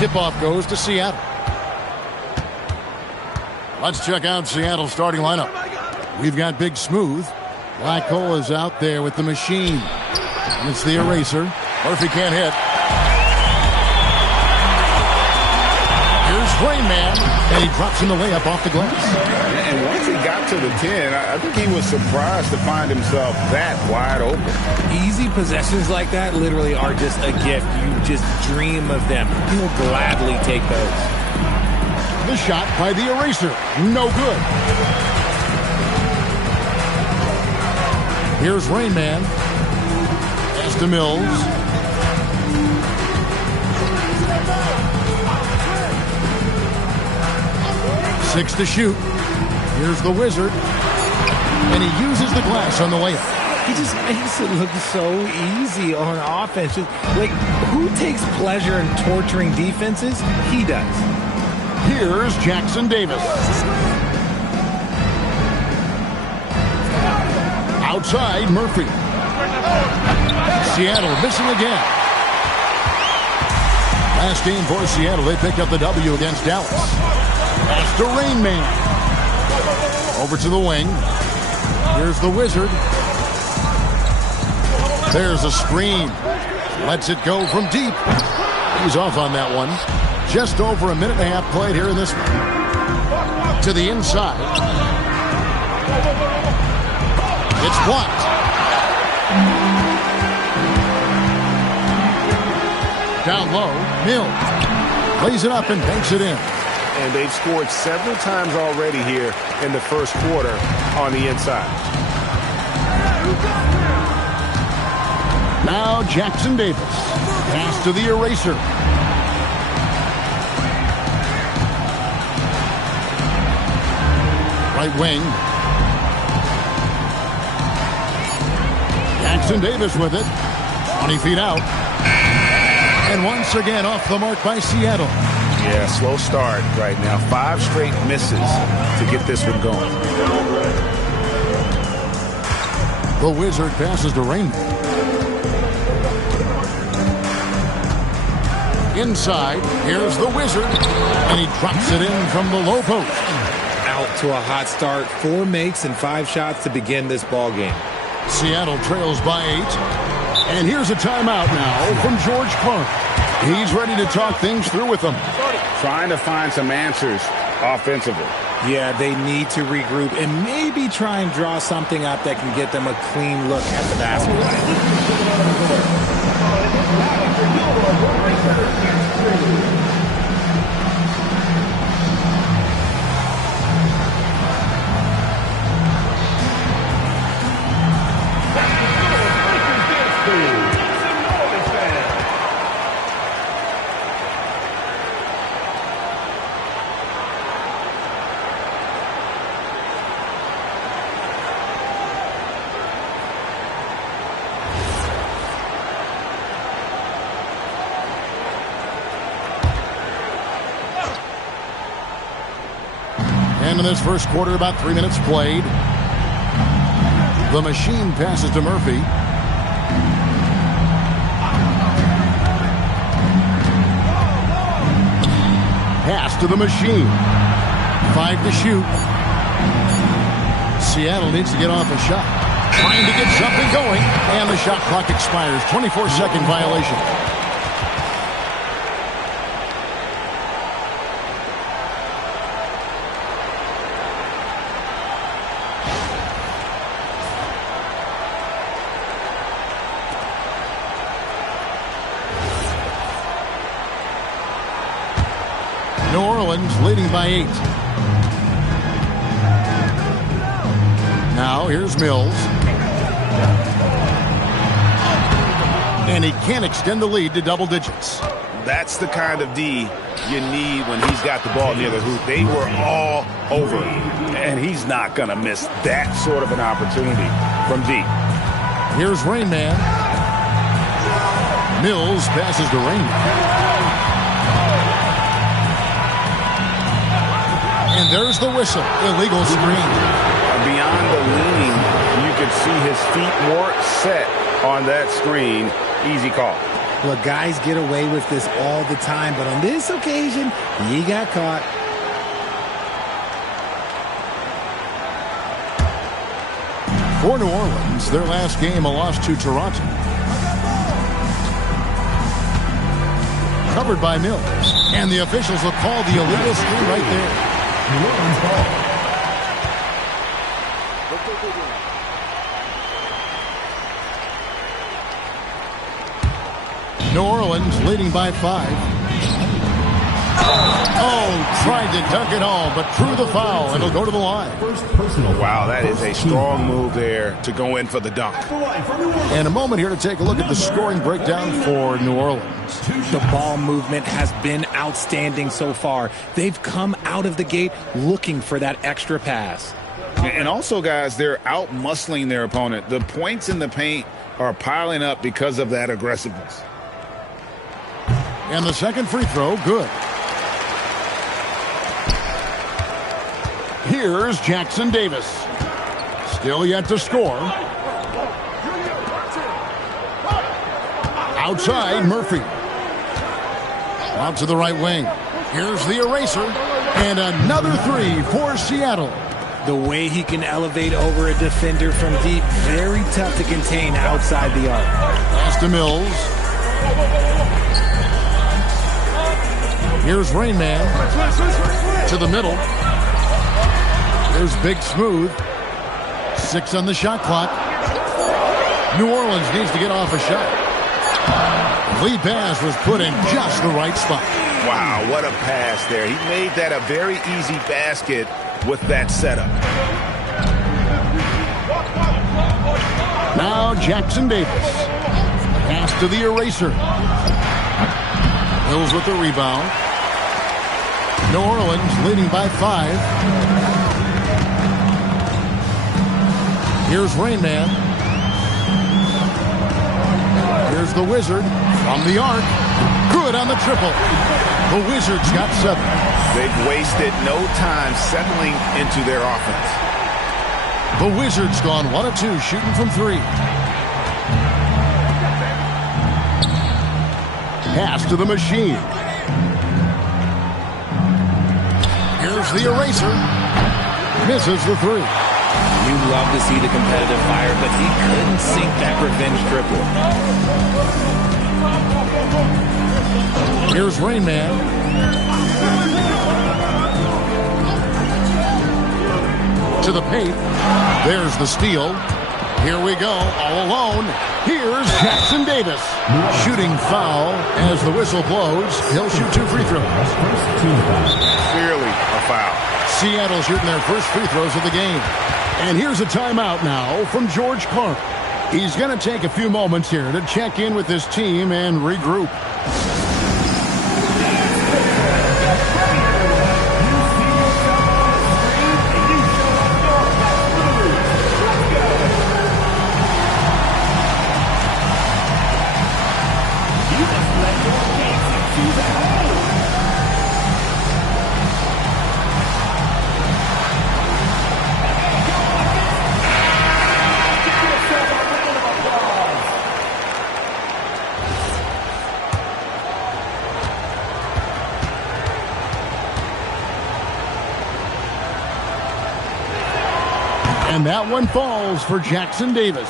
Tip-off goes to Seattle. Let's check out Seattle's starting lineup. We've got Big Smooth. Blackhole is out there with the machine. And it's the eraser. Murphy can't hit. Here's Rain Man, and he drops in the layup off the glass. And once he got to the 10, I think he was surprised to find himself that wide open. Easy possessions like that literally are just a gift. You just dream of them. He'll gladly take those. The shot by the eraser. No good. Here's Rain Man. Pass to Mills. Six to shoot. Here's the Wizard. And he uses the glass on the layup. He just makes it look so easy on offense. Like, who takes pleasure in torturing defenses? He does. Here's Jackson Davis. Outside, Murphy. Seattle missing again. Last game for Seattle, they picked up the W against Dallas. Pass to Rain Man. Over to the wing. Here's the Wizard. There's a screen. Lets it go from deep. He's off on that one. Just over a minute and a half played here in this one. To the inside. It's blocked. Down low, Mills lays it up and banks it in. And they've scored several times already here in the first quarter on the inside. Now Jackson Davis. Pass to the eraser. Right wing. Jackson Davis with it. 20 feet out. And once again off the mark by Seattle. Yeah, slow start right now. 5 straight misses to get this one going. The Wizard passes to Rain Man. Inside, here's the Wizard. And he drops it in from the low post. Out to a hot start. 4 makes and 5 shots to begin this ball game. Seattle trails by 8. And here's a timeout now from George Clark. He's ready to talk things through with them. Trying to find some answers offensively. Yeah, they need to regroup and maybe try and draw something up that can get them a clean look at the basket. In this first quarter, about 3 minutes played. The machine passes to Murphy. Pass to the machine. 5 to shoot. Seattle needs to get off a shot. Trying to get something going. And the shot clock expires. 24-second violation. New Orleans leading by 8. Now here's Mills. And he can't extend the lead to double digits. That's the kind of D you need when he's got the ball near the hoop. They were all over him. And he's not going to miss that sort of an opportunity from deep. Here's Rain Man. Mills passes to Rain Man. And there's the whistle. Illegal screen. Beyond the leaning, you could see his feet more set on that screen. Easy call. Look, guys get away with this all the time, but on this occasion, he got caught. For New Orleans, their last game, a loss to Toronto. Covered by Mills. And the officials will call the illegal screen right there. New Orleans ball. New Orleans leading by 5. Oh, tried to dunk it home, but threw the foul. It'll go to the line. Wow, that is a strong move there to go in for the dunk. And a moment here to take a look at the scoring breakdown for New Orleans. The ball movement has been outstanding so far. They've come out of the gate looking for that extra pass. And also, guys, they're out-muscling their opponent. The points in the paint are piling up because of that aggressiveness. And the second free throw, good. Here's Jackson Davis. Still yet to score. Outside, Murphy. Out to the right wing. Here's the eraser. And another three for Seattle. The way he can elevate over a defender from deep, very tough to contain outside the arc. Pass to Mills. Here's Rain Man. To the middle. There's Big Smooth. 6 on the shot clock. New Orleans needs to get off a shot. Lead pass was put in just the right spot. Wow, what a pass there. He made that a very easy basket with that setup. Now Jackson Davis. Pass to the eraser. Mills with the rebound. New Orleans leading by 5. Here's Rain Man. Here's the Wizard from the arc. Good on the triple. The Wizards got 7. They've wasted no time settling into their offense. The Wizards gone 1 of 2, shooting from 3. Pass to the machine. Here's the eraser. Misses the 3. You love to see the competitive fire, but he couldn't sink that revenge triple. Here's Rain Man. To the paint. There's the steal. Here we go, all alone. Here's Jackson Davis. Shooting foul as the whistle blows. He'll shoot 2 free throws. Clearly a foul. Seattle shooting their first free throws of the game. And here's a timeout now from George Clark. He's going to take a few moments here to check in with his team and regroup. And that one falls for Jackson Davis.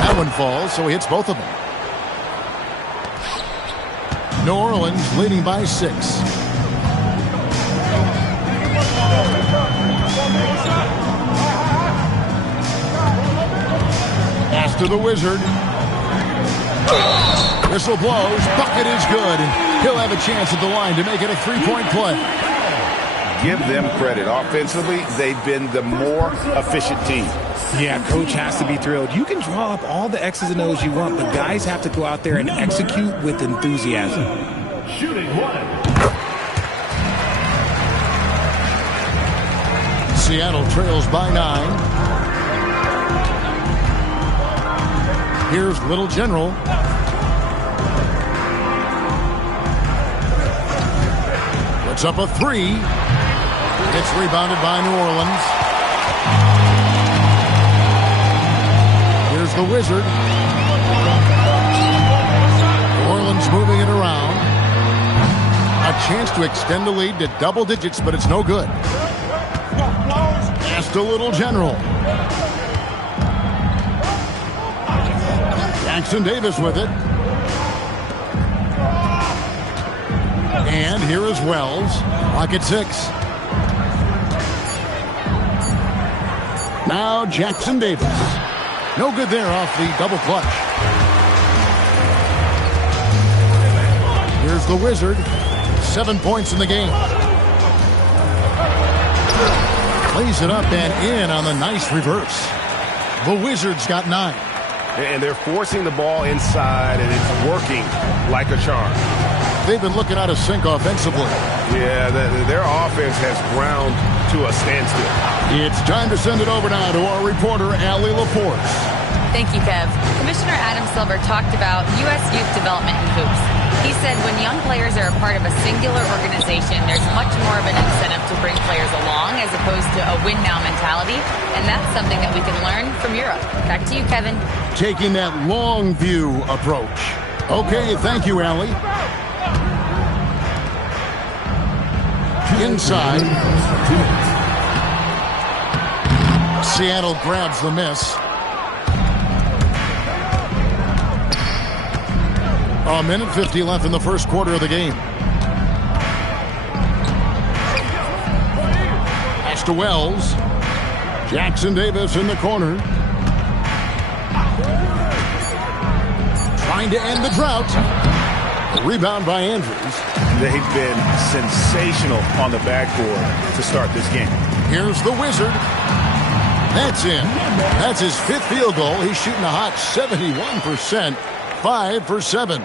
That one falls, so he hits both of them. New Orleans leading by 6. Pass to the Wizard. Whistle blows. Bucket is good. And he'll have a chance at the line to make it a 3-point play. Give them credit. Offensively, they've been the more efficient team. Yeah, coach has to be thrilled. You can draw up all the X's and O's you want, but guys have to go out there and execute with enthusiasm. Shooting 1. Seattle trails by 9. Here's Little General. Puts up a three. It's rebounded by New Orleans. Here's the Wizard. New Orleans moving it around. A chance to extend the lead to double digits, but it's no good. Just a little general. Jackson Davis with it. And here is Wells. Clock at 6. Now Jackson Davis. No good there off the double clutch. Here's the Wizard. 7 points in the game. Plays it up and in on the nice reverse. The Wizards got 9. And they're forcing the ball inside, and it's working like a charm. They've been looking out of sync offensively. Yeah, their offense has ground to a standstill. It's time to send it over now to our reporter, Allie LaForce. Thank you, Kev. Commissioner Adam Silver talked about U.S. youth development in hoops. He said when young players are a part of a singular organization, there's much more of an incentive to bring players along as opposed to a win-now mentality, and that's something that we can learn from Europe. Back to you, Kevin. Taking that long view approach. Okay, thank you, Allie. Inside. Seattle grabs the miss. A minute 50 left in the first quarter of the game. Pass to Wells. Jackson Davis in the corner. Trying to end the drought. A rebound by Andrews. They've been sensational on the backboard to start this game. Here's the Wizard. That's in. That's his 5th field goal. He's shooting a hot 71%. 5 for 7.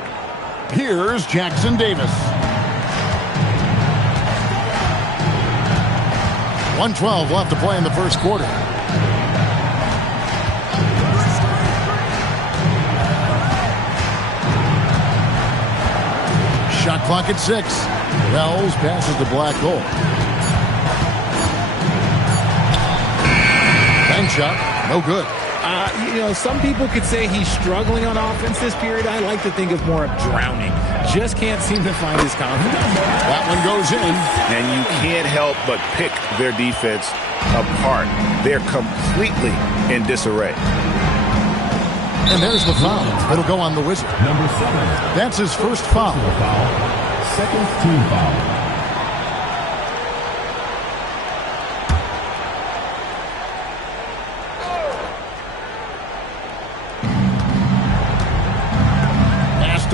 Here's Jackson Davis. 1:12 left to play in the first quarter. Shot clock at 6. Wells passes the black hole. Bank shot, no good. Some people could say he's struggling on offense this period. I like to think of more of drowning. Just can't seem to find his confidence. That one goes in. And you can't help but pick their defense apart. They're completely in disarray. And there's the foul. It'll go on the Wizard. Number 7. That's his first foul. Second team foul.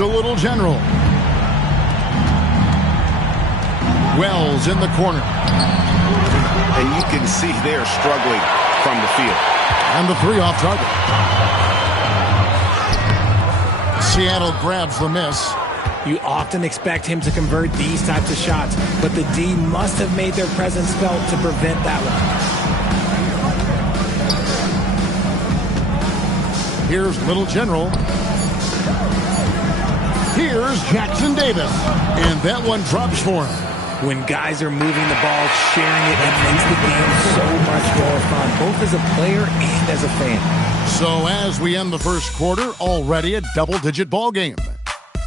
A little general. Wells in the corner. And you can see they're struggling from the field. And the 3 off target. Seattle grabs the miss. You often expect him to convert these types of shots, but the D must have made their presence felt to prevent that one. Here's Little General. Here's Jackson Davis. And that one drops for him. When guys are moving the ball, sharing it, it makes the game so much more fun, both as a player and as a fan. So as we end the first quarter, already a double-digit ball game.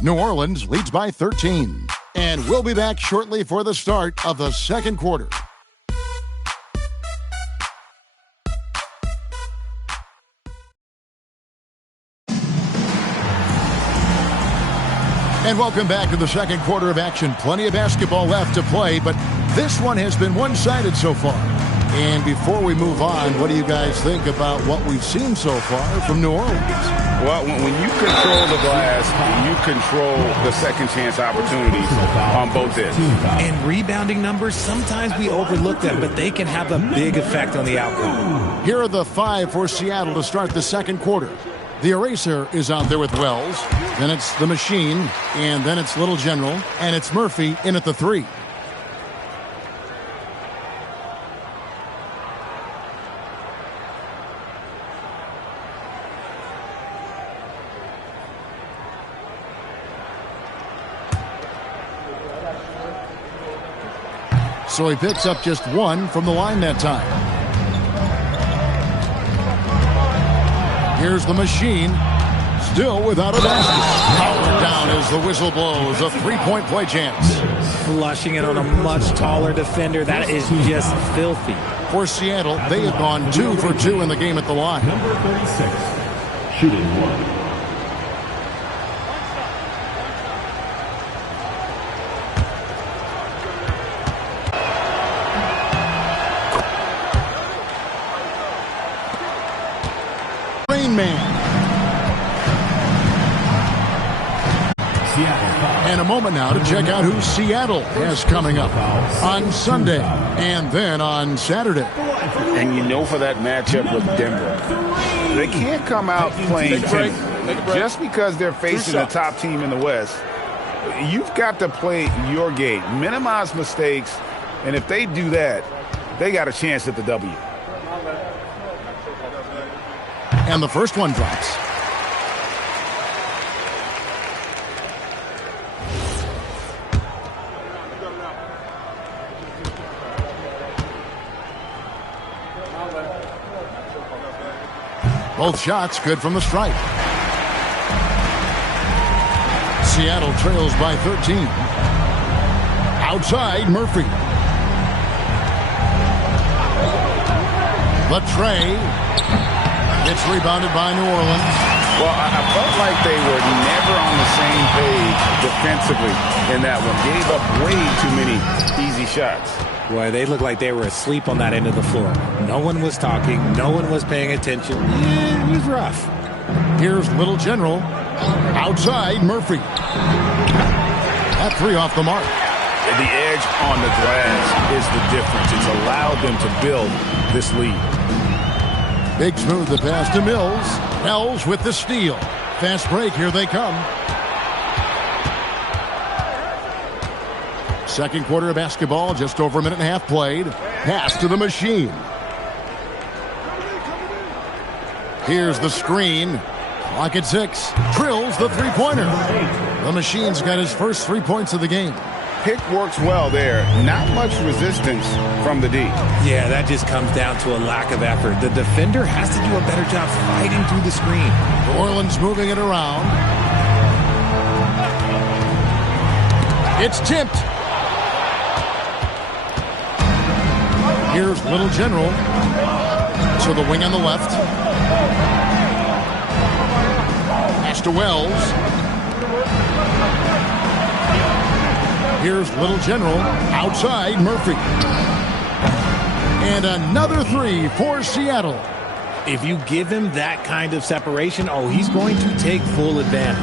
New Orleans leads by 13. And we'll be back shortly for the start of the second quarter. And welcome back to the second quarter of action. Plenty of basketball left to play, but this one has been one-sided so far. And before we move on, what do you guys think about what we've seen so far from New Orleans? Well, when you control the glass, you control the second chance opportunities on both ends. And rebounding numbers, sometimes we overlook them, but they can have a big effect on the outcome. Here are the 5 for Seattle to start the second quarter. The eraser is out there with Wells. Then it's the Machine, and then it's Little General, and it's Murphy in at the 3. So he picks up just one from the line that time. Here's the machine. Still without a basket. Powered down as the whistle blows. A three-point play chance. Flushing it on a much taller defender. That is just filthy. For Seattle, they have gone 2 for 2 in the game at the line. Number 36, shooting one. Rain Man. And a moment now to check out who Seattle has coming up on Sunday and then on Saturday. And you know, for that matchup with Denver, they can't come out playing timid. Just because they're facing the top team in the West. You've got to play your game, minimize mistakes, and if they do that, they got a chance at the W. And the first one drops. Both shots good from the stripe. Seattle trails by 13. Outside, Murphy. Latre. Gets rebounded by New Orleans. Well, I felt like they were never on the same page defensively in that one. Gave up way too many easy shots. Boy, they looked like they were asleep on that end of the floor. No one was talking. No one was paying attention. Yeah, it was rough. Here's Little General. Outside, Murphy. That three off the mark. The edge on the glass is the difference. It's allowed them to build this lead. Big smooth the pass to Mills. Mills with the steal. Fast break, here they come. Second quarter of basketball, just over a minute and a half played. Pass to the machine. Here's the screen. Clock at 6. Drills the three-pointer. The machine's got his first 3 points of the game. Pick works well there. Not much resistance from the D. Yeah, that just comes down to a lack of effort. The defender has to do a better job fighting through the screen. New Orleans moving it around. It's tipped. Here's Little General. To the wing on the left. Pass to Wells. Here's Little General. Outside, Murphy. And another three for Seattle. If you give him that kind of separation, oh, he's going to take full advantage.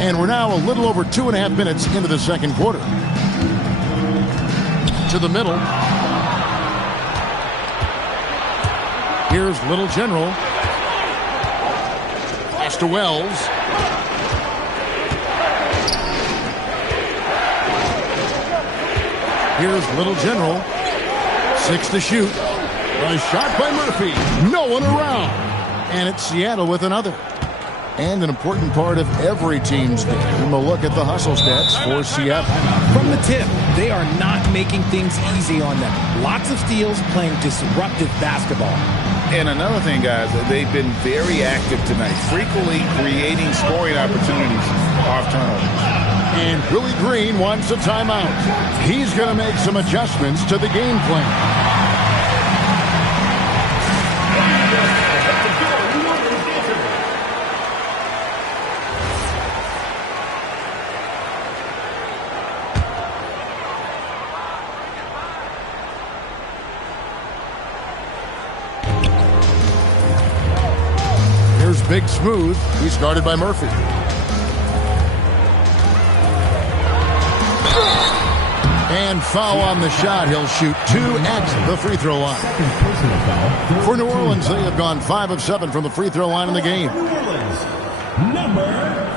And we're now a little over 2.5 minutes into the second quarter. To the middle. Here's Little General. Pass to Wells. Here's Little General. 6 to shoot. A shot by Murphy. No one around. And it's Seattle with another. And an important part of every team's game. A look at the hustle stats for Seattle. From the tip, they are not making things easy on them. Lots of steals, playing disruptive basketball. And another thing, guys, they've been very active tonight, frequently creating scoring opportunities off turnovers. And Willie Green wants a timeout. He's going to make some adjustments to the game plan. Big smooth. He's guarded by Murphy. And foul on the shot. He'll shoot 2 at the free throw line. For New Orleans, they have gone 5 of 7 from the free throw line in the game. Number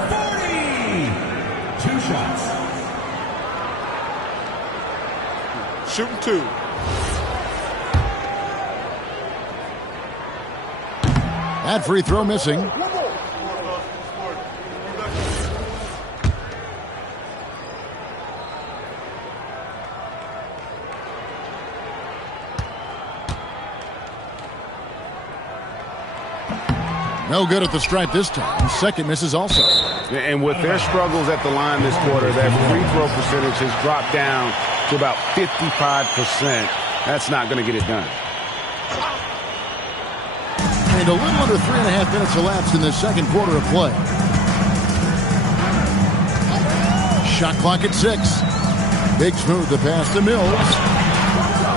40. 2 shots. Shooting 2. That free throw missing. No good at the stripe this time. Second misses also. And with their struggles at the line this quarter, that free throw percentage has dropped down to about 55%. That's not going to get it done. And a little under 3.5 minutes elapsed in the second quarter of play. Shot clock at 6. Big smooth the pass to Mills.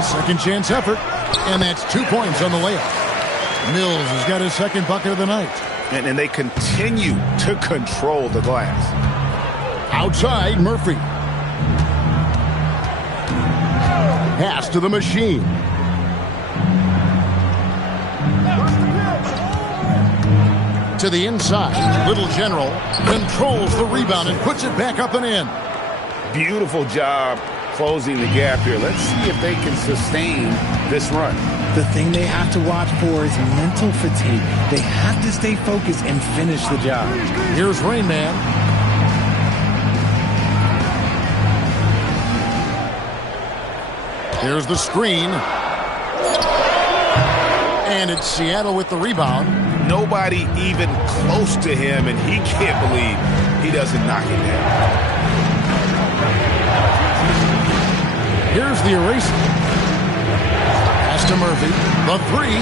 Second chance effort. And that's 2 points on the layup. Mills has got his second bucket of the night. And they continue to control the glass. Outside, Murphy. Pass to the machine. To the inside. Little General controls the rebound and puts it back up and in. Beautiful job closing the gap here. Let's see if they can sustain this run. The thing they have to watch for is mental fatigue. They have to stay focused and finish the job. Here's Rain Man. Here's the screen. And it's Seattle with the rebound. Nobody even close to him, and he can't believe he doesn't knock it down. Here's the eraser. Pass to Murphy. The three.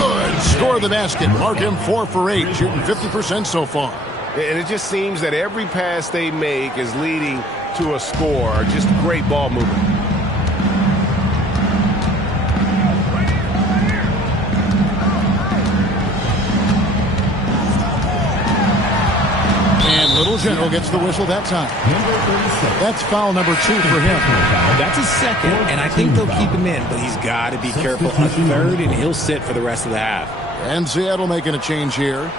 Good. Score the basket. Mark him 4 for 8, shooting 50% so far. And it just seems that every pass they make is leading to a score. Just great ball movement. And Little General gets the whistle that time. That's foul number 2 for him. That's his second, and I think they'll keep him in, but he's got to be careful. A third, and he'll sit for the rest of the half. And Seattle making a change here.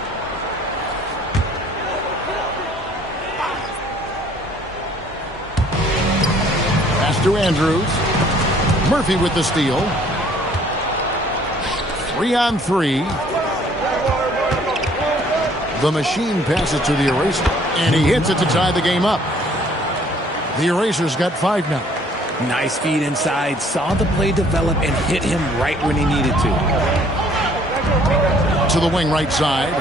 Pass to Andrews. Murphy with the steal. 3-on-3. The machine passes to the eraser, and he hits it to tie the game up. The eraser's got 5 now. Nice feed inside, saw the play develop and hit him right when he needed to. To the wing right side.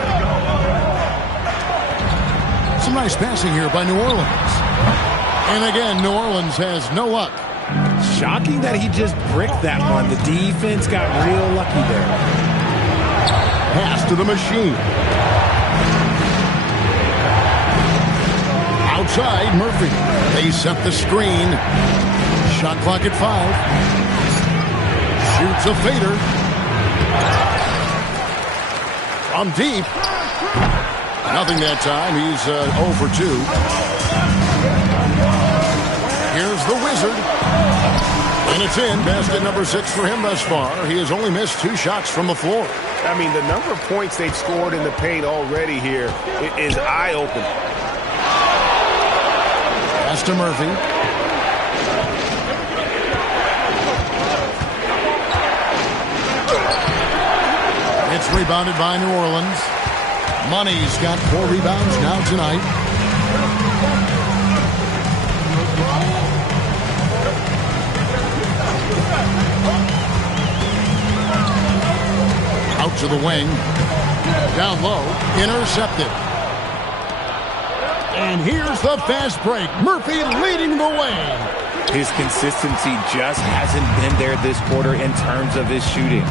Some nice passing here by New Orleans. And again, New Orleans has no luck. Shocking that he just bricked that one. The defense got real lucky there. Pass to the machine. Outside, Murphy. They set the screen. Shot clock at 5. Shoots a fader. From deep. Nothing that time. He's 0 for 2. Here's the Wizard. And it's in. Basket number 6 for him thus far. He has only missed 2 shots from the floor. I mean, the number of points they've scored in the paint already here is eye-opening. Pass to Murphy. It's rebounded by New Orleans. Money's got 4 rebounds now tonight. Out to the wing. Down low. Intercepted. And here's the fast break. Murphy leading the way. His consistency just hasn't been there this quarter in terms of his shooting.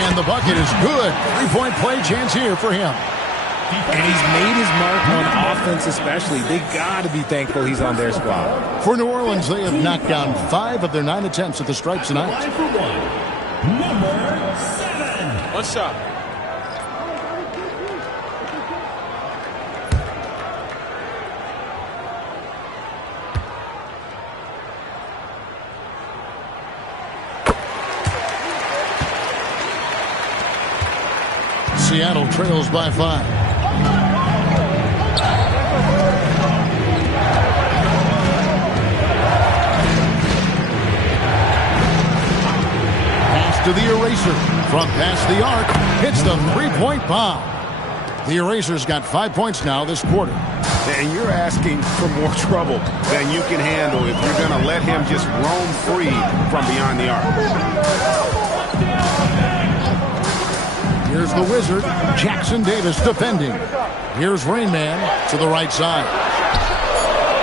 And the bucket is good. 3-point play chance here for him. And he's made his mark on offense especially. They got to be thankful he's on their squad. For New Orleans, they have knocked down 5 of their 9 attempts at the stripe tonight. Line for one, number 7. One shot. Seattle trails by 5. Pass to the eraser. From past the arc, hits the 3-point bomb. The eraser's got 5 points now this quarter. And you're asking for more trouble than you can handle if you're going to let him just roam free from beyond the arc. Here's the Wizard, Jackson Davis defending. Here's Rain Man to the right side.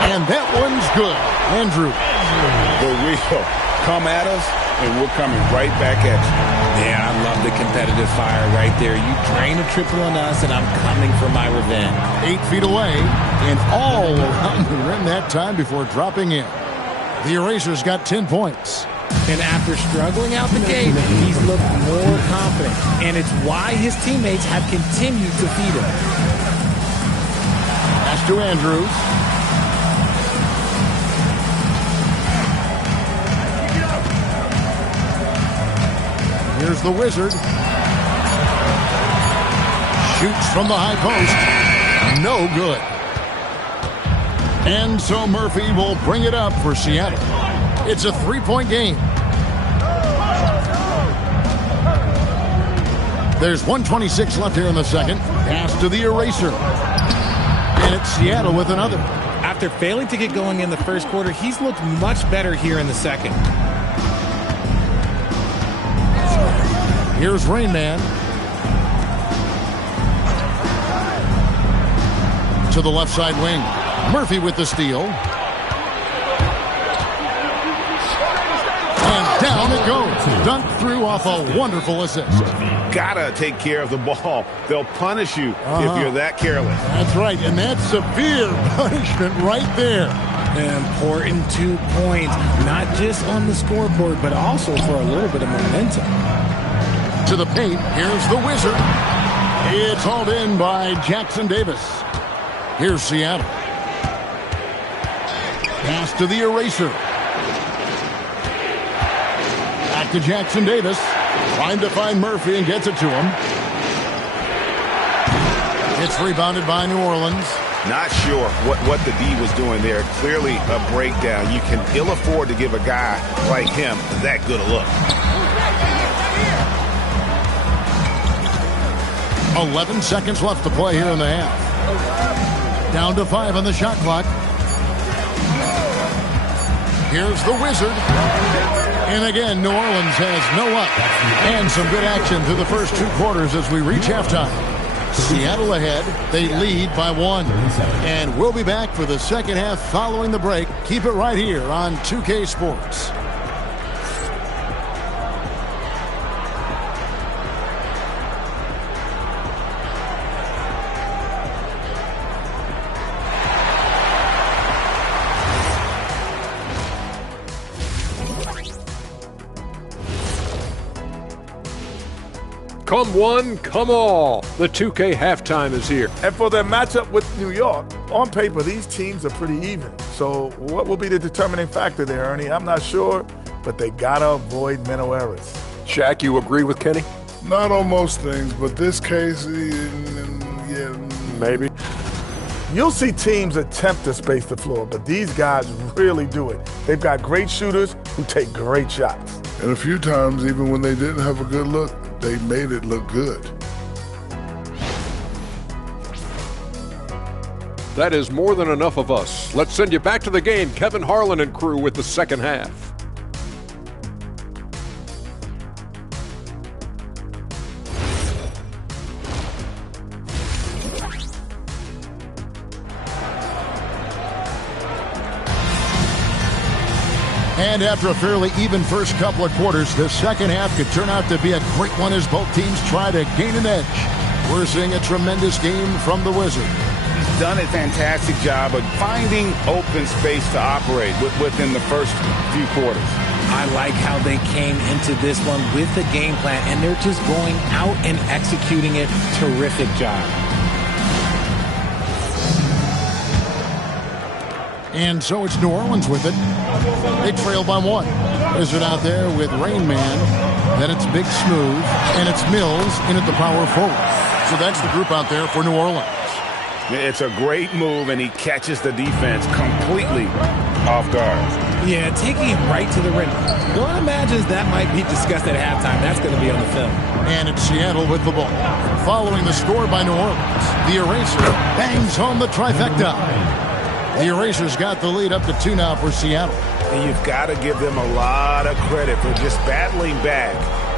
And that one's good. Andrew. The wheel. Come at us, and we're coming right back at you. Yeah, I love the competitive fire right there. You drain a triple on us, and I'm coming for my revenge. 8 feet away, and all around the rim that time before dropping in. The Erasers got 10 points. And after struggling out the gate, he's looked more confident. And it's why his teammates have continued to feed him. Pass to Andrews. Here's the Wizard. Shoots from the high post. No good. And so Murphy will bring it up for Seattle. It's a 3-point game. There's 1:26 left here in the second. Pass to the Eraser. And it's Seattle with another. After failing to get going in the first quarter, he's looked much better here in the second. Here's Rain Man. To the left side wing. Murphy with the steal. And down it goes. Dunked through off a wonderful assist. Gotta take care of the ball. They'll punish you if you're that careless. That's right, and that's severe punishment right there. Important 2 points, not just on the scoreboard, but also for a little bit of momentum. To the paint, here's the Wizard. It's hauled in by Jackson Davis. Here's Seattle. Pass to the Eraser. Back to Jackson Davis. Trying to find Murphy and gets it to him. It's rebounded by New Orleans. Not sure what the D was doing there. Clearly a breakdown. You can ill afford to give a guy like him that good a look. 11 seconds left to play here in the half. Down to 5 on the shot clock. Here's the Wizard. And again, New Orleans has no up. And some good action through the first 2 quarters as we reach halftime. Seattle ahead. They lead by 1. And we'll be back for the second half following the break. Keep it right here on 2K Sports. Come one, come all. The 2K halftime is here. And for their matchup with New York, on paper, these teams are pretty even. So what will be the determining factor there, Ernie? I'm not sure, but they got to avoid mental errors. Shaq, you agree with Kenny? Not on most things, but this case, yeah. Maybe. You'll see teams attempt to space the floor, but these guys really do it. They've got great shooters who take great shots. And a few times, even when they didn't have a good look, they made it look good. That is more than enough of us. Let's send you back to the game, Kevin Harlan and crew with the second half. And after a fairly even first couple of quarters, the second half could turn out to be a great one as both teams try to gain an edge. We're seeing a tremendous game from the Wizard. He's done a fantastic job of finding open space to operate within the first few quarters. I like how they came into this one with the game plan, and they're just going out and executing it. Terrific job. And so it's New Orleans with it. They trail by 1. Wizard out there with Rain Man. Then it's Big Smooth. And it's Mills in at the power forward. So that's the group out there for New Orleans. It's a great move, and he catches the defense completely off guard. Yeah, taking it right to the rim. Don't imagine that might be discussed at halftime. That's going to be on the film. And it's Seattle with the ball. Following the score by New Orleans, the Eraser bangs home the trifecta. The Erasers got the lead up to 2 now for Seattle. And you've got to give them a lot of credit for just battling back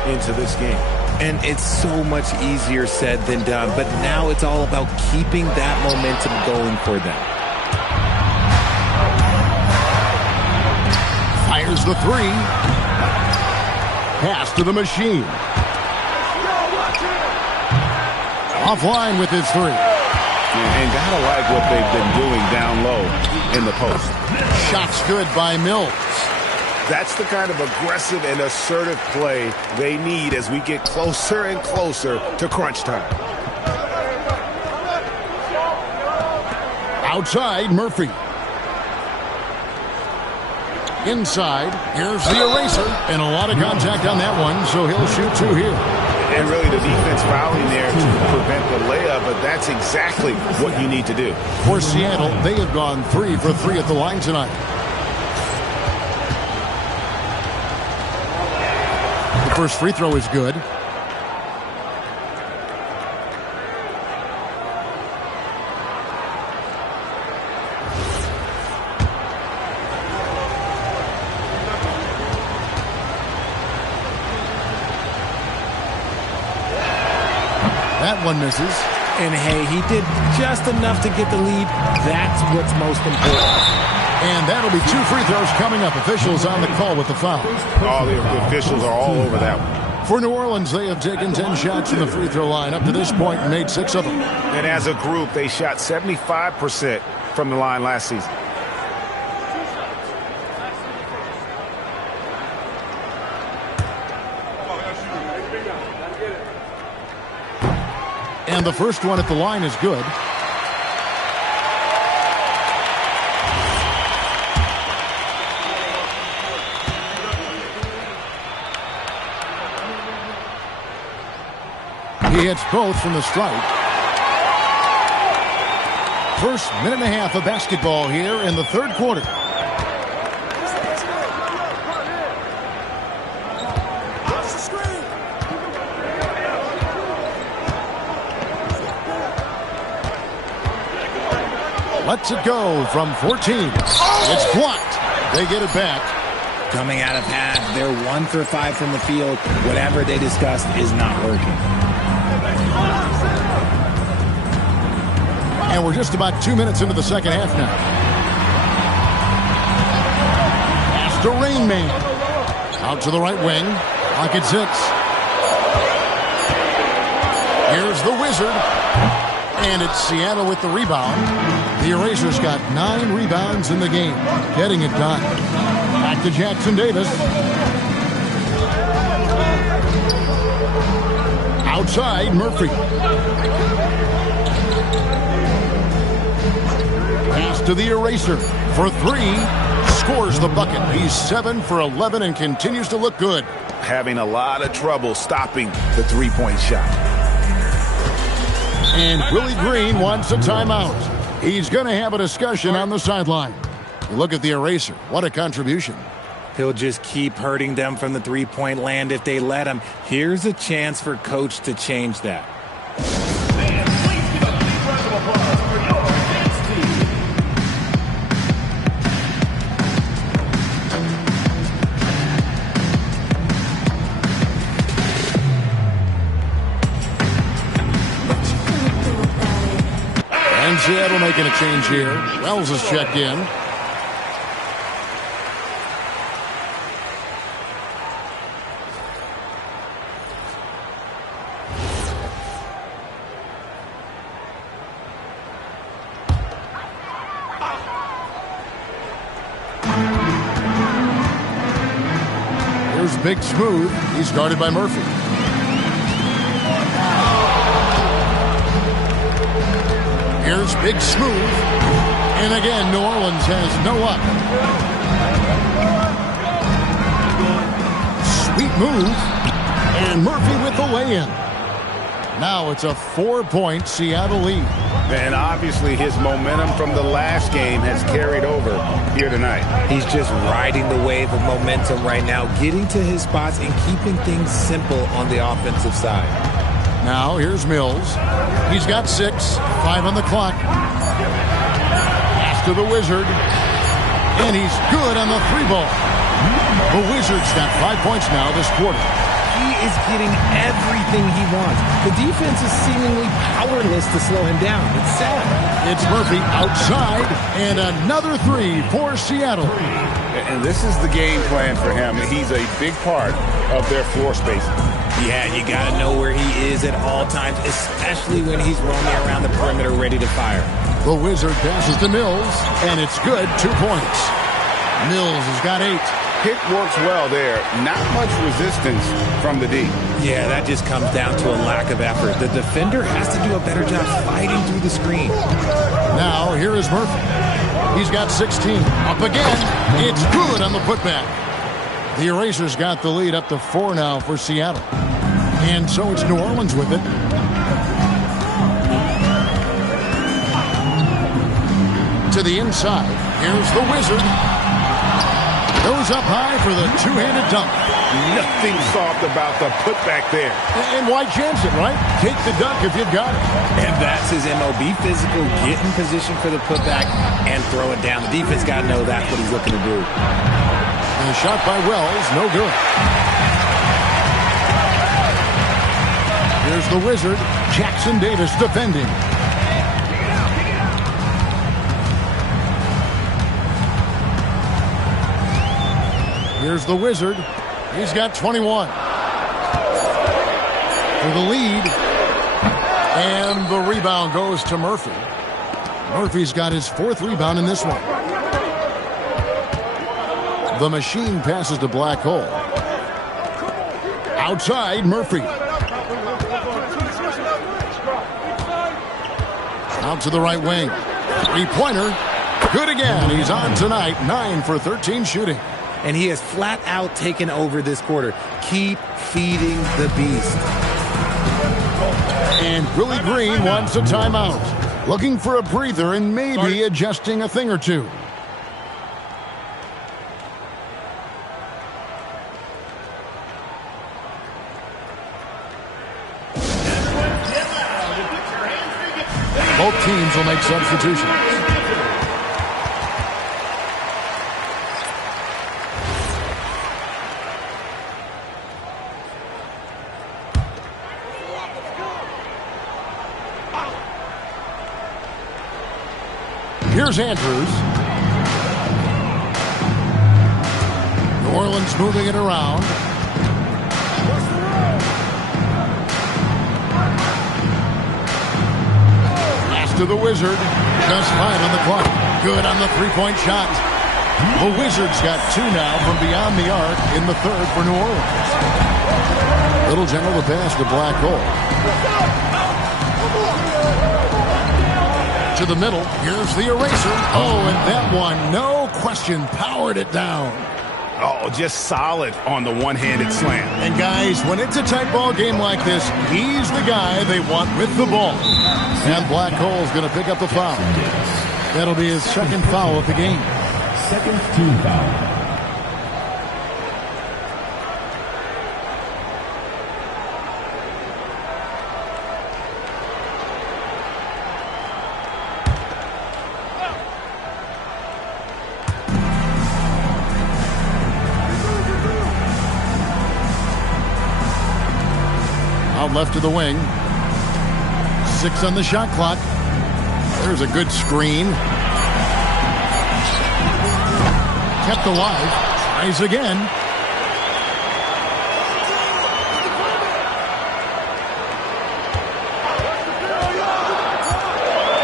into this game. And it's so much easier said than done. But now it's all about keeping that momentum going for them. Fires the three. Pass to the machine. Offline with his three. And gotta like what they've been doing down low in the post. Shot's good by Mills. That's the kind of aggressive and assertive play they need as we get closer and closer to crunch time. Outside, Murphy. Inside, here's the eraser. And a lot of contact on that one, so he'll shoot two here. And really the defense fouling there to prevent the layup, but that's exactly what you need to do. For Seattle, they have gone 3 for 3 at the line tonight. The first free throw is good. That one misses. And hey, he did just enough to get the lead. That's what's most important. And that'll be 2 free throws coming up. Officials on the call with the foul. All the officials are all over that one. For New Orleans, they have taken 10 shots from the free throw line up to this point and made 6 of them. And as a group, they shot 75% from the line last season. And the first one at the line is good. He hits both from the stripe. First minute and a half of basketball here in the third quarter. Lets it go from 14. It's blocked. They get it back. Coming out of half, they're 1 for 5 from the field. Whatever they discussed is not working. And we're just about 2 minutes into the second half now. Pass to Rain Man. Out to the right wing. Clock at 6. Here's the Wizard. And it's Seattle with the rebound. The Erasers got 9 rebounds in the game, getting it done. Back to Jackson Davis. Outside, Murphy. Pass to the Eraser for 3. Scores the bucket. He's 7 for 11 and continues to look good. Having a lot of trouble stopping the three-point shot. And Willie Green wants a timeout. He's going to have a discussion on the sideline. Look at the Eraser. What a contribution. He'll just keep hurting them from the three-point land if they let him. Here's a chance for Coach to change that. And Seattle making a change here. Wells is checked in. Here's Big Smooth. He's guarded by Murphy. Here's Big Smooth. And again, New Orleans has no up. Sweet move. And Murphy with the lay-in. Now it's a 4-point Seattle lead. And obviously his momentum from the last game has carried over here tonight. He's just riding the wave of momentum right now, getting to his spots and keeping things simple on the offensive side. Now here's Mills. He's got 6, 5 on the clock. Pass to the Wizard. And he's good on the 3 ball. The Wizards got 5 points now this quarter. He is getting everything he wants. The defense is seemingly powerless to slow him down. It's sad. It's Murphy outside, and another three for Seattle. And this is the game plan for him. He's a big part of their floor spacing. Yeah, you got to know where he is at all times, especially when he's roaming around the perimeter ready to fire. The Wizard passes to Mills, and it's good. 2 points. Mills has got 8. Pick works well there. Not much resistance from the D. Yeah, that just comes down to a lack of effort. The defender has to do a better job fighting through the screen. Now, here is Murphy. He's got 16. Up again. It's good on the putback. The Erasers got the lead up to 4 now for Seattle. And so it's New Orleans with it. To the inside. Here's the Wizard. Goes up high for the two-handed dunk. Nothing soft about the putback there. And why chance it, right? Take the dunk if you've got it. And that's his MO. Be physical, get in position for the putback, and throw it down. The defense got to know that's what he's looking to do. And a shot by Wells, no good. Here's the Wizard, Jackson Davis defending. Here's the Wizard. He's got 21. For the lead. And the rebound goes to Murphy. Murphy's got his 4th rebound in this one. The machine passes to Black Hole. Outside, Murphy. Out to the right wing. 3-pointer. Good again. He's on tonight. 9 for 13 shooting. And he has flat out taken over this quarter. Keep feeding the beast. And Willie Green wants a timeout. Looking for a breather and maybe adjusting a thing or two. Both teams will make substitutions. Here's Andrews. New Orleans moving it around. Pass to the Wizard. Just 5 on the clock. Good on the 3-point shot. The Wizards got 2 now from beyond the arc in the 3rd for New Orleans. Little General the pass to Black Hole. To the middle. Here's the eraser. Oh, and that one, no question, powered it down. Oh, just solid on the one-handed slam. And guys, when it's a tight ball game like this, he's the guy they want with the ball. And Black Hole's going to pick up the foul. That'll be his 2nd foul of the game. Second team foul. Out left to the wing. 6 on the shot clock. There's a good screen. Kept alive. Tries again.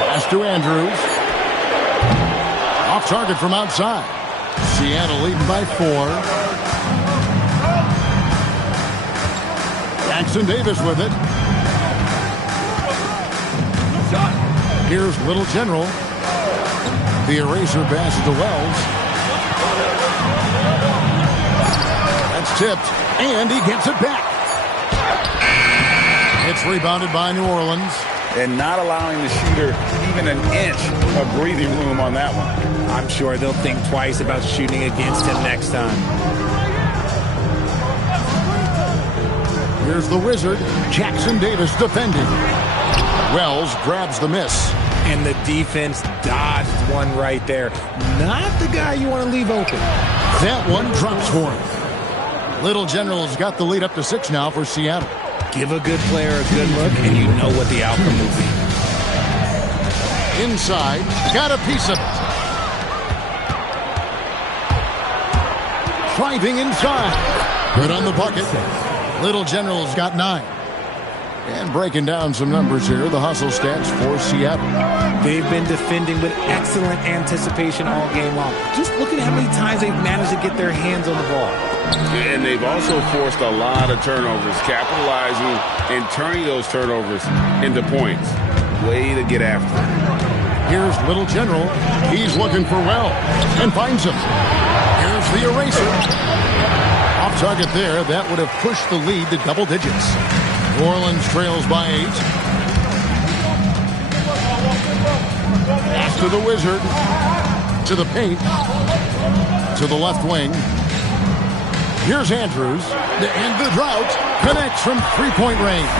Pass to Andrews. Off target from outside. Seattle leading by 4. Jackson Davis with it. Here's Little General. The eraser passes to Wells. That's tipped, and he gets it back. It's rebounded by New Orleans. And not allowing the shooter even an inch of breathing room on that one. I'm sure they'll think twice about shooting against him next time. Here's the Wizard, Jackson Davis defending. Wells grabs the miss. And the defense dodged one right there. Not the guy you want to leave open. That one drops for him. Little General's got the lead up to 6 now for Seattle. Give a good player a good look, and you know what the outcome will be. Inside, got a piece of it. Driving inside. Good on the bucket. Little General's got 9. And breaking down some numbers here, the hustle stats for Seattle. They've been defending with excellent anticipation all game long. Just looking at how many times they've managed to get their hands on the ball. And they've also forced a lot of turnovers, capitalizing and turning those turnovers into points. Way to get after it. Here's Little General. He's looking for Wells and finds him. Here's the eraser. Off target there. That would have pushed the lead to double digits. New Orleans trails by 8. Pass to the Wizard. To the paint. To the left wing. Here's Andrews. And the drought connects from three-point range.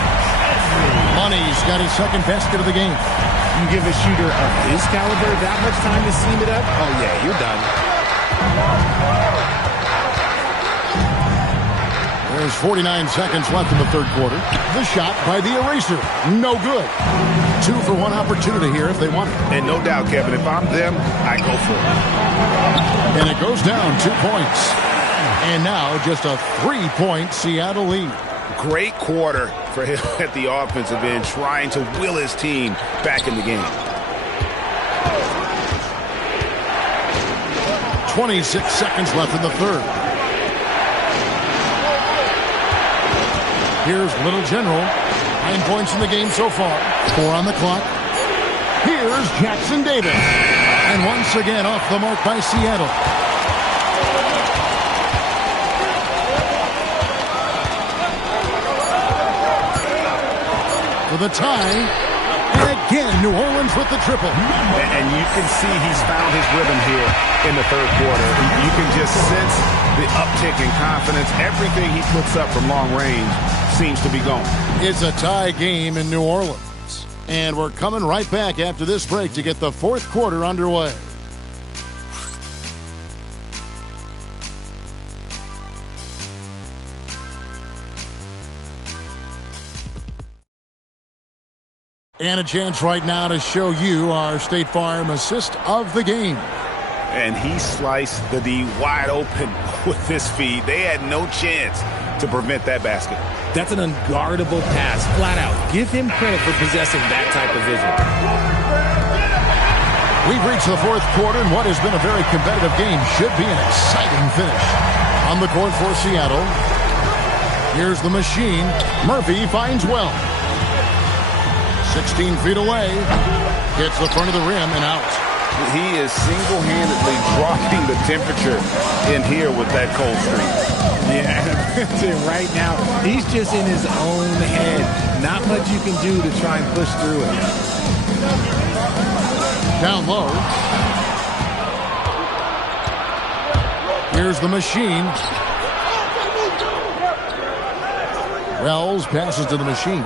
Money's got his second basket of the game. You give a shooter of his caliber that much time to seam it up? Oh, yeah, you're done. There's 49 seconds left in the third quarter. The shot by the eraser. No good. 2 for 1 opportunity here if they want it. And no doubt, Kevin, if I'm them, I go for it. And it goes down 2 points. And now just a 3-point Seattle lead. Great quarter for him at the offensive end, trying to will his team back in the game. 26 seconds left in the third. Here's Little General. 9 points in the game so far. 4 on the clock. Here's Jackson Davis. And once again off the mark by Seattle. For the tie. And again, New Orleans with the triple. And you can see he's found his rhythm here in the third quarter. You can just sense the uptick in confidence. Everything he puts up from long range seems to be going. It's a tie game in New Orleans. And we're coming right back after this break to get the fourth quarter underway. And a chance right now to show you our State Farm assist of the game. And he sliced the D wide open with this feed. They had no chance to prevent that basket. That's an unguardable pass, flat out. Give him credit for possessing that type of vision. We've reached the fourth quarter, and what has been a very competitive game should be an exciting finish. On the court for Seattle. Here's the machine. Murphy finds Wells. 16 feet away. Hits the front of the rim and out. He is single-handedly dropping the temperature in here with that cold streak. Yeah, right now, he's just in his own head. Not much you can do to try and push through it. Down low. Here's the machine. Wells passes to the machine.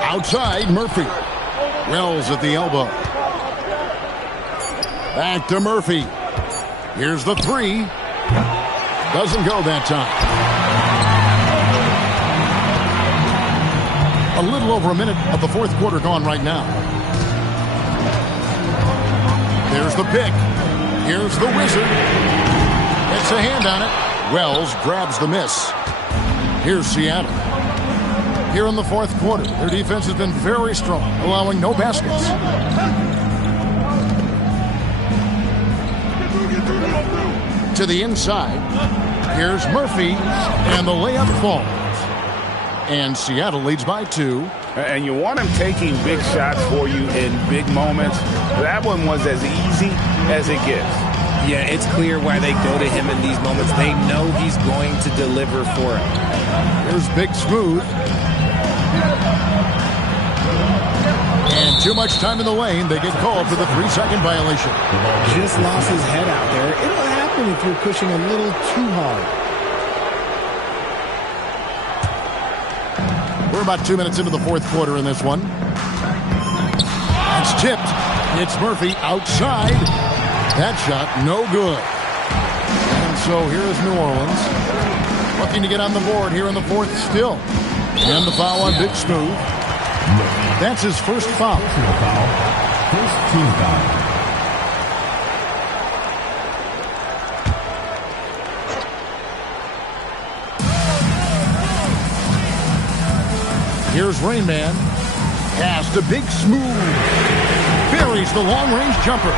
Outside, Murphy. Wells at the elbow. Back to Murphy. Here's the three. Doesn't go that time. A little over a minute of the fourth quarter gone right now. There's the pick. Here's the Wizard. Gets a hand on it. Wells grabs the miss. Here's Seattle. Here in the fourth quarter, their defense has been very strong, allowing no baskets. To the inside. Here's Murphy, and the layup falls. And Seattle leads by 2. And you want him taking big shots for you in big moments. That one was as easy as it gets. Yeah, it's clear why they go to him in these moments. They know he's going to deliver for them. Here's Big Smooth. And too much time in the lane. They get called for the 3-second violation. Just lost his head out there. It'll happen if you're pushing a little too hard. We're about 2 minutes into the fourth quarter in this one. It's tipped. It's Murphy outside. That shot no good. So here is New Orleans looking to get on the board here in the fourth still. And the foul on Big Smooth. That's his first foul. First team foul. Here's Rain Man. Pass to Big Smooth. Buries the long-range jumper.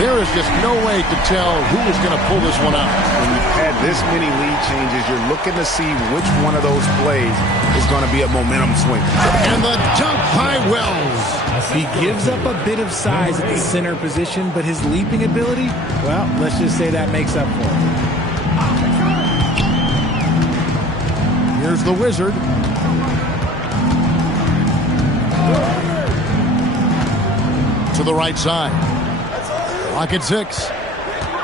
There is just no way to tell who is going to pull this one out. When you've had this many lead changes, you're looking to see which one of those plays is going to be a momentum swing. And the dunk by Wells. He gives up a bit of size at the center position, but his leaping ability, well, let's just say that makes up for it. Here's the Wizard. To the right side. Lock at 6.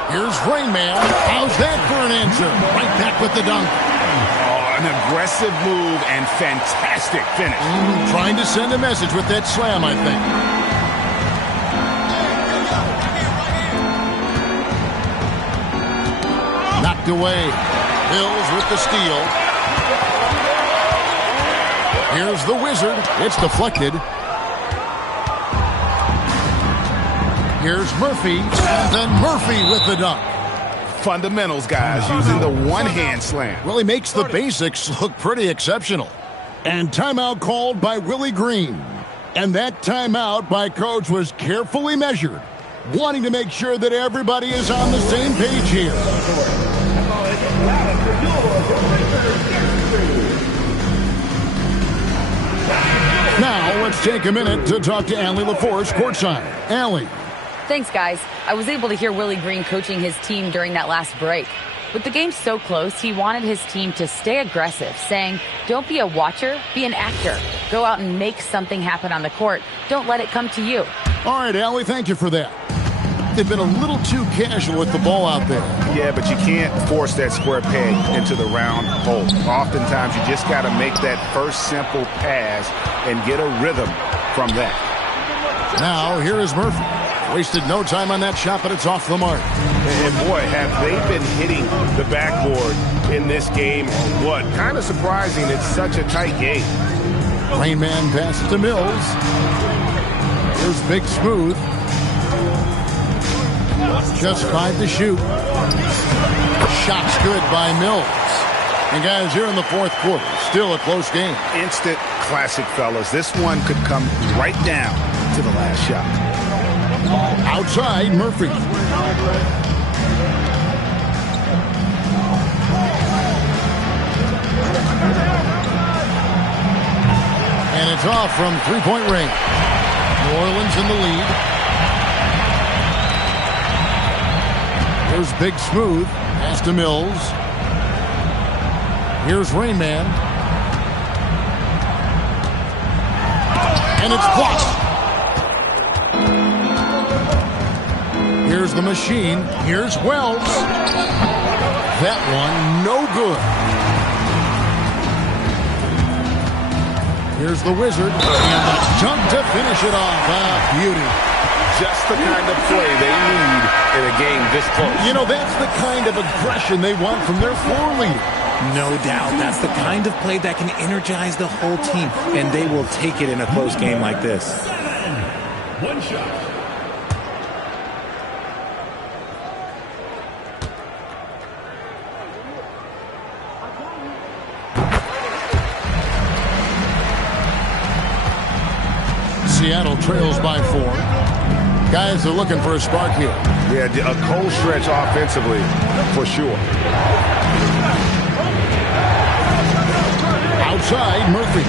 Here's Rain Man. How's that for an answer? Right back with the dunk. Oh, an aggressive move and fantastic finish. Trying to send a message with that slam, I think. Knocked away. Hills with the steal. Here's the Wizard. It's deflected. Here's Murphy, and then Murphy with the dunk. Fundamentals, guys, using the one-hand slam. Really makes the basics look pretty exceptional. And timeout called by Willie Green. And that timeout by Coach was carefully measured, wanting to make sure that everybody is on the same page here. Now, let's take a minute to talk to Allie LaForce courtside. Allie. Thanks, guys. I was able to hear Willie Green coaching his team during that last break. With the game so close, he wanted his team to stay aggressive, saying, don't be a watcher, be an actor. Go out and make something happen on the court. Don't let it come to you. All right, Allie, thank you for that. They've been a little too casual with the ball out there. Yeah, but you can't force that square peg into the round hole. Oftentimes, you just got to make that first simple pass and get a rhythm from that. Now, here is Murphy. Wasted no time on that shot, but it's off the mark. And boy, have they been hitting the backboard in this game or what? Kind of surprising. It's such a tight game. Rain Man pass to Mills. Here's Big Smooth. Just 5 to shoot. Shot's good by Mills. And guys, here in the fourth quarter, still a close game. Instant classic, fellas. This one could come right down to the last shot. Outside, Murphy. And it's off from three-point range. New Orleans in the lead. Here's Big Smooth. Pass to Mills. Here's Rain Man. And it's blocked. Here's the machine. Here's Wells. That one, no good. Here's the Wizard. And the dunk to finish it off. Beauty. Just the kind of play they need in a game this close. You know, that's the kind of aggression they want from their floor leader. No doubt. That's the kind of play that can energize the whole team, and they will take it in a close game like this. 1 shot. Seattle trails by 4. Guys are looking for a spark here. Yeah, a cold stretch offensively, for sure. Outside, Murphy.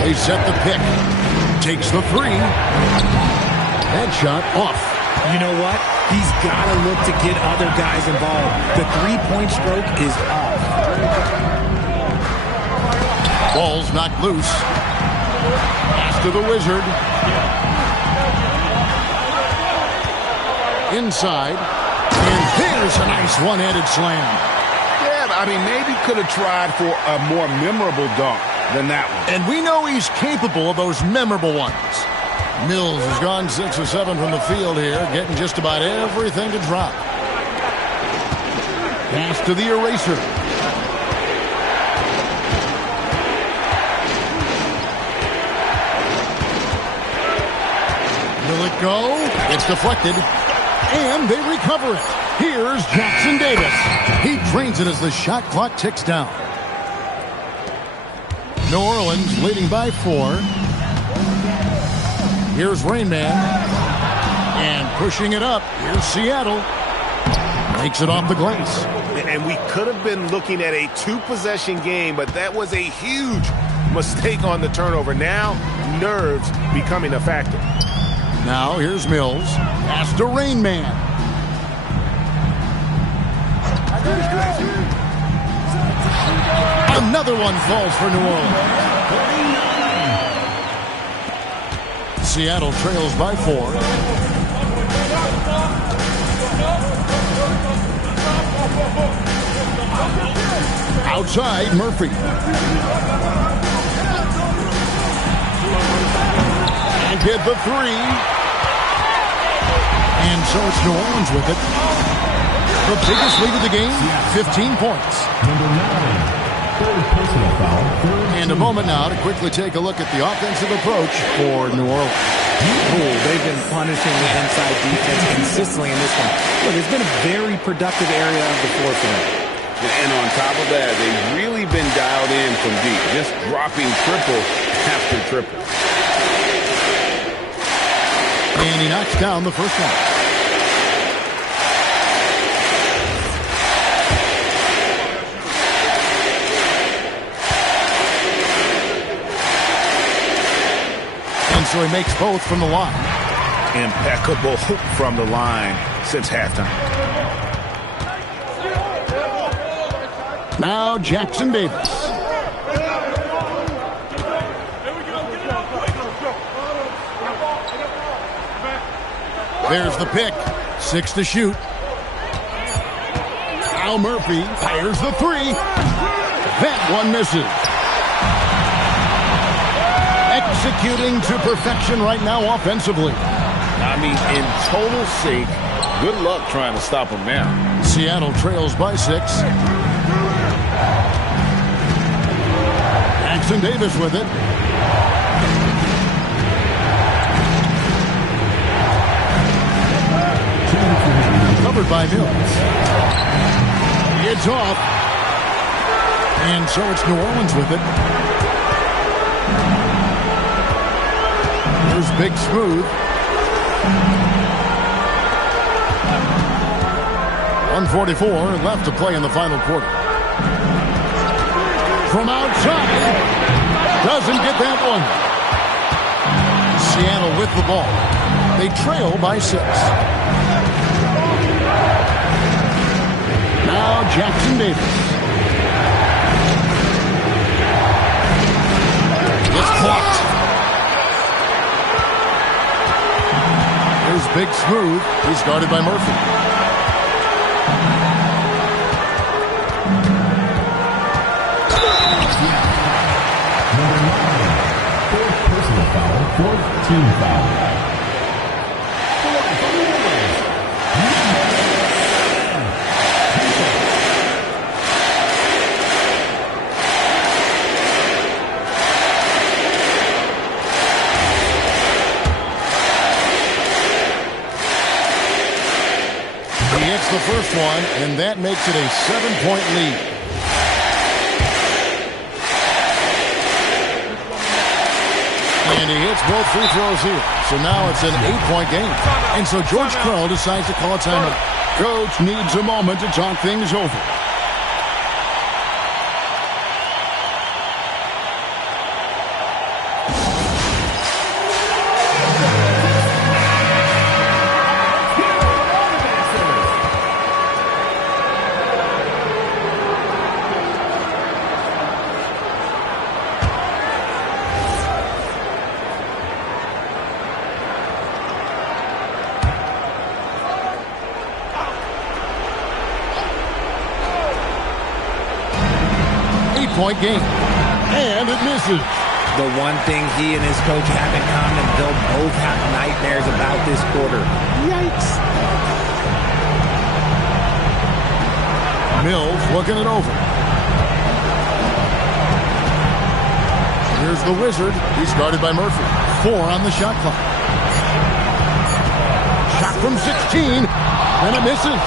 They set the pick. Takes the 3. That shot off. You know what? He's got to look to get other guys involved. The three-point stroke is off. Ball's knocked loose. Pass to the Wizard. Inside. And there's a nice one-handed slam. Yeah, I mean, maybe could have tried for a more memorable dunk than that one. And we know he's capable of those memorable ones. Mills has gone 6 or 7 from the field here, getting just about everything to drop. Pass to the eraser. Will it go? It's deflected. And they recover it. Here's Jackson Davis. He drains it as the shot clock ticks down. New Orleans leading by 4. Here's Rain Man. And pushing it up. Here's Seattle. Makes it off the glass. And we could have been looking at a 2-possession game, but that was a huge mistake on the turnover. Now, nerves becoming a factor. Now, here's Mills. Pass to Rain Man. Another one falls for New Orleans. Seattle trails by 4. Outside, Murphy. And get the 3. And so it's New Orleans with it. The biggest lead of the game, 15 points. Number 9. Third personal foul. And a moment now to quickly take a look at the offensive approach for New Orleans. They've been punishing the inside defense consistently in this one. Look, it's been a very productive area of the floor for them. And on top of that, they've really been dialed in from deep, just dropping triple after triple. And he knocks down the first one. And so he makes both from the line. Impeccable from the line since halftime. Now Jackson Davis. There's the pick. 6 to shoot. Al Murphy fires the 3. That one misses. Executing to perfection right now offensively. I mean, in total sync. Good luck trying to stop him now. Seattle trails by 6. Jackson Davis with it. Covered by Mills. It's off. And so it's New Orleans with it. Here's Big Smooth. 1:44 left to play in the final quarter. From outside. Doesn't get that one. Seattle with the ball. They trail by 6. Now Jackson Davis. It's blocked. Here's Big Smooth. He's guarded by Murphy. Number 9. Fourth personal foul. Fourth team foul. The first one, and that makes it a 7-point lead. And he hits both free throws here. So now it's an 8-point game. And so George Krell decides to call a timeout. Coach needs a moment to talk things over. Point game. And it misses. The one thing he and his coach have in common, they'll both have nightmares about this quarter. Yikes. Mills looking it over. Here's the Wizard. He's guarded by Murphy. 4 on the shot clock. Shot from 16, and it misses.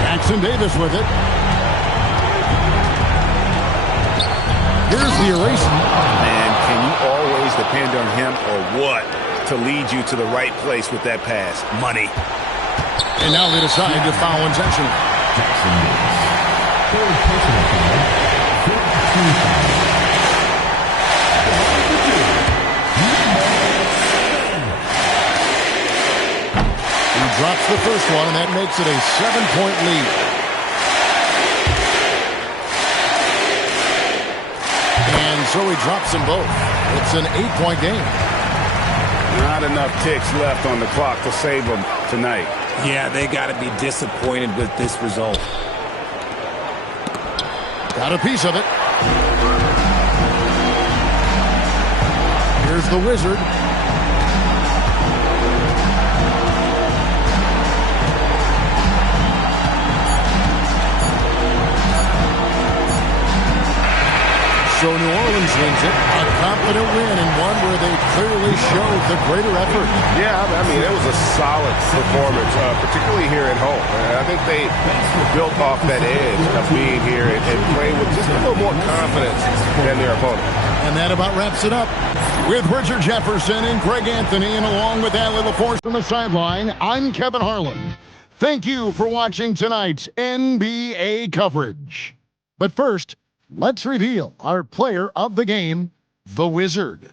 Jackson Davis with it. Here's the erasing. Man, can you always depend on him or what to lead you to the right place with that pass? Money. And now they decide to foul intentionally. Jackson Davis. Third personal foul. 14 foul. He drops the first one, and that makes it a 7-point lead. And so he drops them both. It's an 8-point game. Not enough ticks left on the clock to save them tonight. Yeah, they got to be disappointed with this result. Got a piece of it. Here's the Wizard. So New Orleans wins it. A confident win and one where they clearly showed the greater effort. Yeah, I mean, it was a solid performance, particularly here at home. I think they built off that edge of being here and playing with just a little more confidence than their opponent. And that about wraps it up. With Richard Jefferson and Greg Anthony, and along with Allie LaForce on the sideline, I'm Kevin Harlan. Thank you for watching tonight's NBA coverage. But first, let's reveal our player of the game, the Wizard.